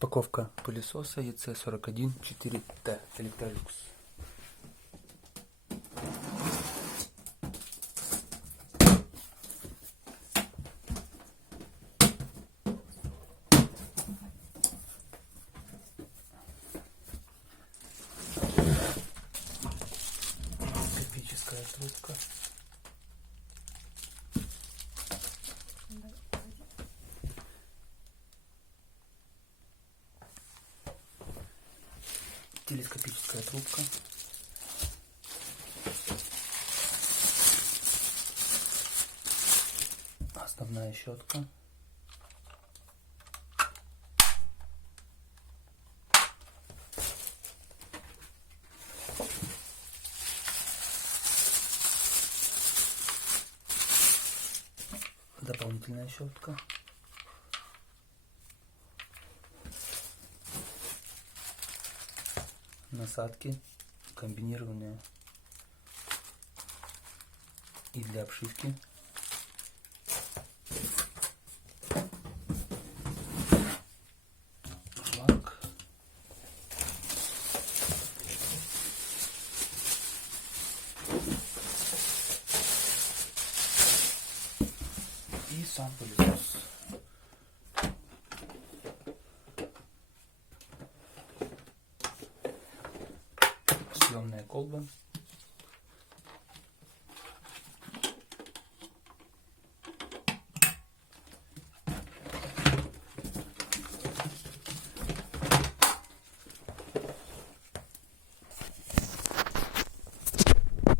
Распаковка пылесоса EC41 4T Electrolux. Телескопическая трубка. Телескопическая трубка. Основная щетка. Дополнительная щетка. Насадки комбинированные и для обшивки. Шланг. И сам пылесос. Съемная колба.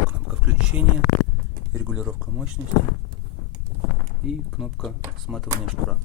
Кнопка включения, регулировка мощности и кнопка сматывания шнура.